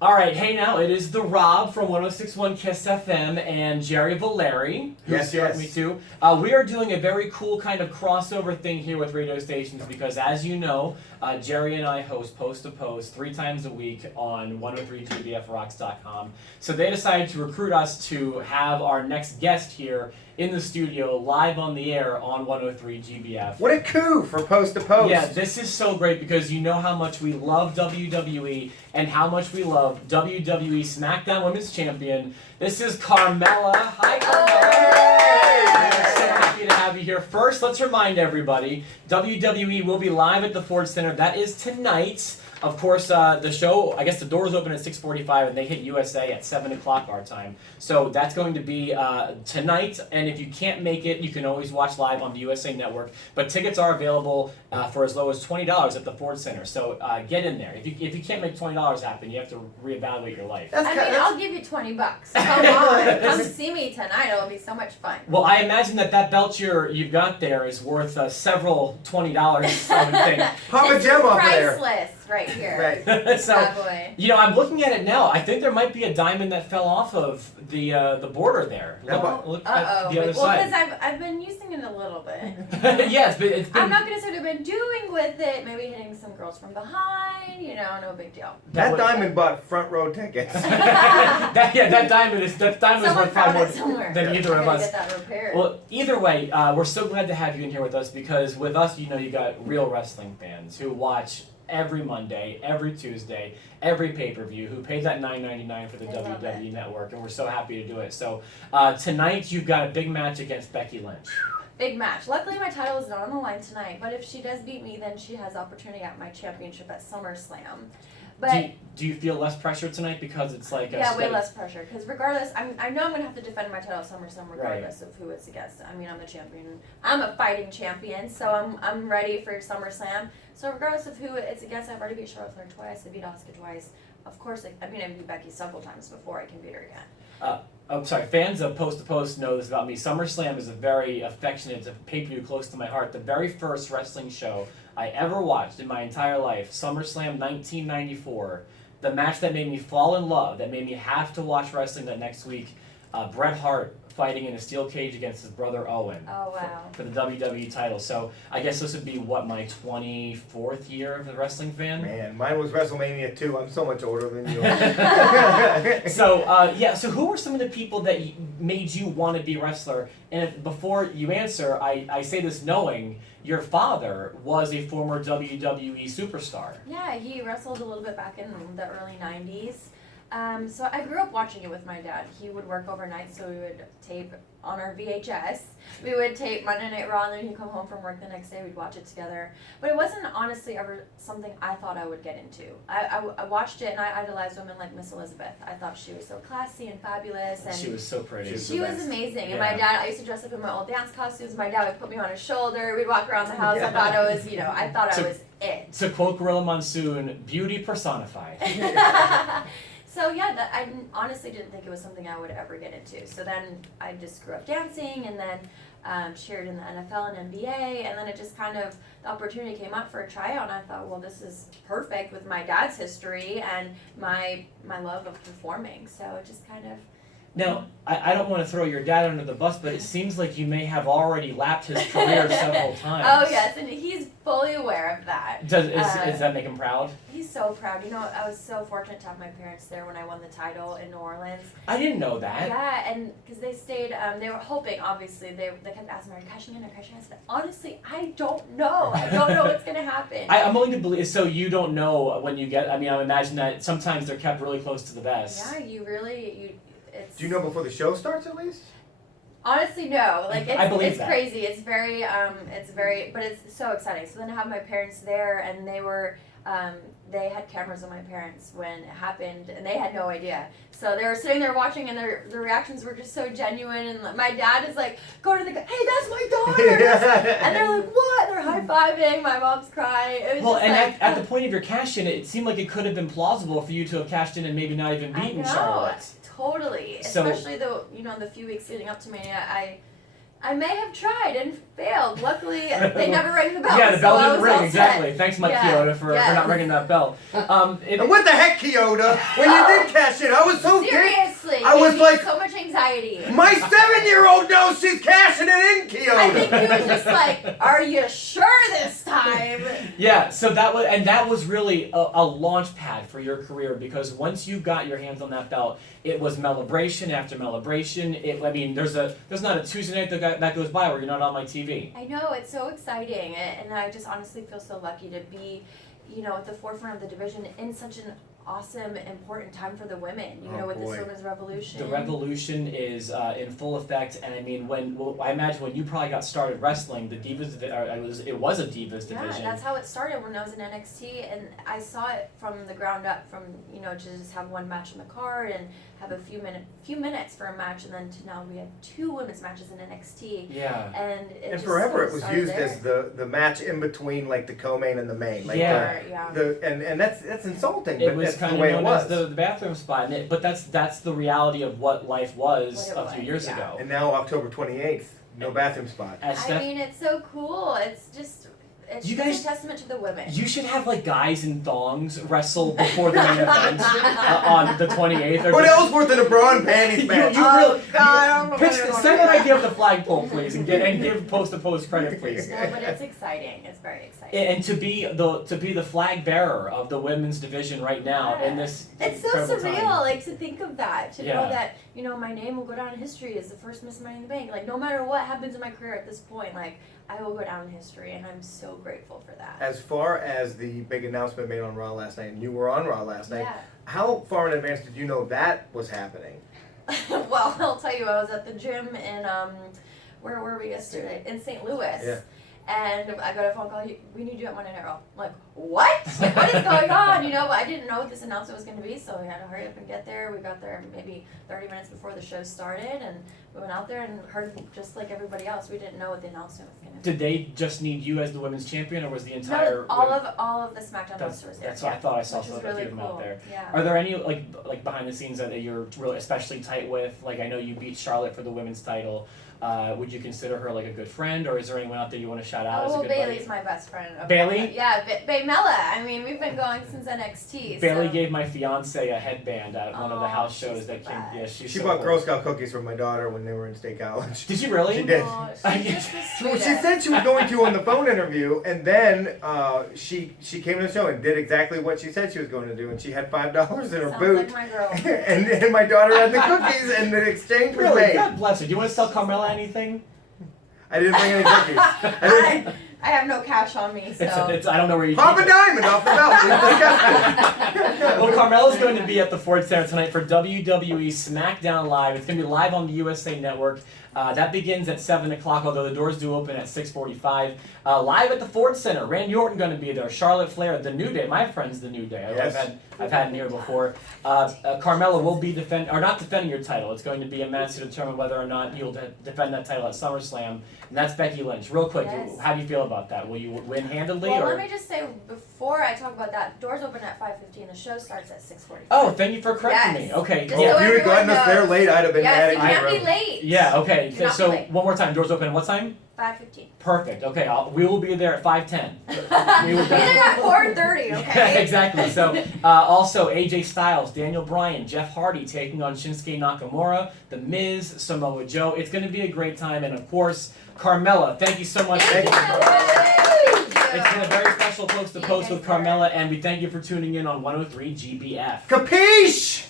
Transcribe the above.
All right, hey now, it is the Rob from 106.1 Kiss FM and Jerry Valeri, who's here with me too. We are doing a very cool kind of crossover thing here with radio stations because, as you know, Jerry and I host Post to Post 3 times a week on 103gbfrocks.com. So they decided to recruit us to have our next guest here in the studio, live on the air on 103 GBF. What a coup for Post to Post. Yeah, this is so great because you know how much we love WWE and how much we love WWE SmackDown Women's Champion. This is Carmella. Hi, Carmella. We're so happy to have you here. First, let's remind everybody, WWE will be live at the Ford Center. That is tonight. Of course, the show, I guess the doors open at 6:45 and they hit USA at 7 o'clock our time. So that's going to be tonight, and if you can't make it, you can always watch live on the USA Network. But tickets are available for as low as $20 at the Ford Center. So get in there. If you can't make $20 happen, you have to reevaluate your life. I'll give you $20. Come on, come see me tonight. It'll be so much fun. Well, I imagine that belt you've got there is worth several $20, I would think. Pop a gem off there. Priceless. Right here. Right. So, I'm looking at it now. I think there might be a diamond that fell off of the border there. Look at the other side. Well, because I've been using it a little bit. Yes, but it's been... I'm not going to say what I've been doing with it. Maybe hitting some girls from behind. No big deal. That diamond bought front row tickets. that diamond is worth probably more than either of us. Get that repaired. Well, either way, we're so glad to have you in here with us because with us, you got real wrestling fans who watch every Monday, every Tuesday, every pay-per-view, who paid that $9.99 for the WWE Network, and we're so happy to do it. So tonight you've got a big match against Becky Lynch. Big match. Luckily my title is not on the line tonight, but if she does beat me, then she has opportunity at my championship at SummerSlam. But do you feel less pressure tonight because it's like way less pressure because regardless, I know I'm gonna have to defend my title at SummerSlam regardless of who it's against. I mean, I'm the champion. I'm a fighting champion, so I'm ready for SummerSlam. So regardless of who it's against, I've already beat Charlotte Flair twice. I beat Asuka twice. Of course, I beat Becky several times before I can beat her again. I'm sorry, fans of Post to Post know this about me. SummerSlam is a very affectionate, it's a pay-per-view close to my heart. The very first wrestling show I ever watched in my entire life, SummerSlam 1994, the match that made me fall in love, that made me have to watch wrestling that next week, Bret Hart fighting in a steel cage against his brother Owen. Oh, wow. For the WWE title. So I guess this would be, my 24th year of a wrestling fan? Man, mine was WrestleMania 2. I'm so much older than you. So who were some of the people that made you want to be a wrestler? And before you answer, I say this knowing your father was a former WWE superstar. Yeah, he wrestled a little bit back in the early 90s. So I grew up watching it with my dad. He would work overnight, so we would tape on our VHS. We would tape Monday Night Raw, and then he'd come home from work the next day. We'd watch it together. But it wasn't honestly ever something I thought I would get into. I watched it, and I idolized women like Miss Elizabeth. I thought she was so classy and fabulous. And she was so pretty. She was amazing. Yeah. And my dad, I used to dress up in my old dance costumes. My dad would put me on his shoulder. We'd walk around the house. I thought I was, I was it. To quote Gorilla Monsoon, beauty personified. So yeah, I honestly didn't think it was something I would ever get into. So then I just grew up dancing and then cheered in the NFL and NBA, and then it just kind of, the opportunity came up for a tryout, and I thought, well, this is perfect with my dad's history and my love of performing. So it just kind of... Now, I don't want to throw your dad under the bus, but it seems like you may have already lapped his career several times. Oh, yes, and he's fully aware of that. Does that make him proud? He's so proud. I was so fortunate to have my parents there when I won the title in New Orleans. I didn't know that. Yeah, and because they stayed, they were hoping, obviously, they kept asking me, are you cashing in? I said, honestly, I don't know. I don't know what's going to happen. I'm willing to believe, so you don't know when you get, I imagine that sometimes they're kept really close to the vest. Yeah, Do you know before the show starts at least? Honestly, no. It's that. Crazy. It's very, but it's so exciting. So then I have my parents there, and they had cameras on my parents when it happened, and they had no idea. So they were sitting there watching, and their reactions were just so genuine. And my dad is like, going to the guy, hey, that's my daughter! And they're like, what? They're high-fiving. My mom's crying. It was at the point of your cash-in, it seemed like it could have been plausible for you to have cashed in and maybe not even beaten Charlotte. Totally. Especially the few weeks leading up to Mania, I may have tried and failed. Luckily, they never rang the bell. Yeah, the bell so I didn't was all ring, set. exactly. Thanks, Mike Yeah, Chioda, for not ringing that bell. And what the heck, Chioda? When you did cash in, I was so Seriously, I was gave me like- so much anxiety. My 7-year-old knows she's cashing it in, Chioda. I think he was just like, "Are you sure this time?" Yeah, so that was really a launch pad for your career, because once you got your hands on that belt, it was celebration after celebration. I mean, there's not a Tuesday night that goes by where you're not on my TV. I know, it's so exciting, and I just honestly feel so lucky to be, at the forefront of the division in such an awesome, important time for the women, with this women's revolution. The revolution is in full effect, and I mean, I imagine when you probably got started wrestling, the Divas, it was a Divas division. Yeah, that's how it started when I was in NXT, and I saw it from the ground up, from, to just have one match on the card and have a few minutes for a match, and then to now we have 2 women's matches in NXT. Yeah. And forever it was used there. as the match in between, like the co-main and the main. Like Yeah. and that's insulting, It but was that's kind the of way it known was. as the bathroom spot, but that's the reality of what life was a few years ago. And now October 28th, no bathroom spot. I mean, it's so cool. It's just You just guys- a testament to the women. You should have like guys in thongs wrestle before the main event on the 28th. What else worth in a bra and panties match? You Oh, really, God, I don't know pitch, what I'm send an doing. idea of the flagpole, please, and give post-to-post credit, please. No, but it's exciting. It's very exciting. And to be the flag bearer of the women's division right now in this It's so incredible surreal, time. like, to think of that, to know that, my name will go down in history as the first Miss Money in the Bank. Like, no matter what happens in my career at this point, like, I will go down in history, and I'm so grateful for that. As far as the big announcement made on Raw last night, and you were on Raw last night, Yeah. how far in advance did you know that was happening? Well, I'll tell you, I was at the gym in, where were we yesterday? In St. Louis. Yeah. And I got a phone call, we need you at Monday Night Raw. I'm like, what? What is going on? But I didn't know what this announcement was going to be, so we had to hurry up and get there. We got there maybe 30 minutes before the show started, and we went out there and heard just like everybody else. We didn't know what the announcement was going to be. Did they just need you as the women's champion, or was the entire? No, all of the SmackDown rosters there. That's what I thought I saw Which some was of really them cool. out there. Yeah. Are there any like behind the scenes that you're really especially tight with? Like, I know you beat Charlotte for the women's title. Would you consider her like a good friend, or is there anyone out there you want to shout out as a Oh, good Bailey's buddy? my best friend. Bailey? Yeah, Carmella. I mean, we've been going since NXT. Bailey so. gave my fiance a headband at one of the house she's shows the that came. best. Yeah, she's She so bought cool. Girl Scout cookies for my daughter when they were in State College. Did you really? She did. Oh, I- she's just the Well, she sweetest. said she was going to on the phone interview, and then she came to the show and did exactly what she said she was going to do, and she had $5 in her Sounds boot, like my girl. and my daughter had the cookies, and the exchange was Really? made. God bless her. Do you want to tell Carmella anything? I didn't bring any cookies. I have no cash on me, so. I don't know where you Pop keep a it. diamond off the belt. We discussed it. Well, Carmella's going to be at the Ford Center tonight for WWE SmackDown Live. It's going to be live on the USA Network. That begins at 7 o'clock, although the doors do open at 6:45. Live at the Ford Center. Randy Orton going to be there. Charlotte Flair, The New Day. My friend's The New Day. Yes. I've had him here before. Carmella will be not defending your title. It's going to be a match to determine whether or not you'll defend that title at SummerSlam. And that's Becky Lynch. Real quick, Yes. how do you feel about that? Will you win handedly? Well, or? let me just say, before I talk about that, doors open at 5:15. The show starts at 6:45. Oh, thank you for correcting Yes. me. Okay. Just Oh, so if you had gotten us there everyone late, I'd have been mad Yes, you at can't you. be late. Yeah, okay. Do not So be late. one more time, doors open at what time? 5:15. Perfect. Okay, we will be there at 5:10. We will Be there at 4:30, okay? Exactly. So also AJ Styles, Daniel Bryan, Jeff Hardy taking on Shinsuke Nakamura, The Miz, Samoa Joe. It's going to be a great time, and of course, Carmella. Thank you so much. Thank you. It's been a very special post to post with Carmella, and we thank you for tuning in on 103 GBF. Capiche?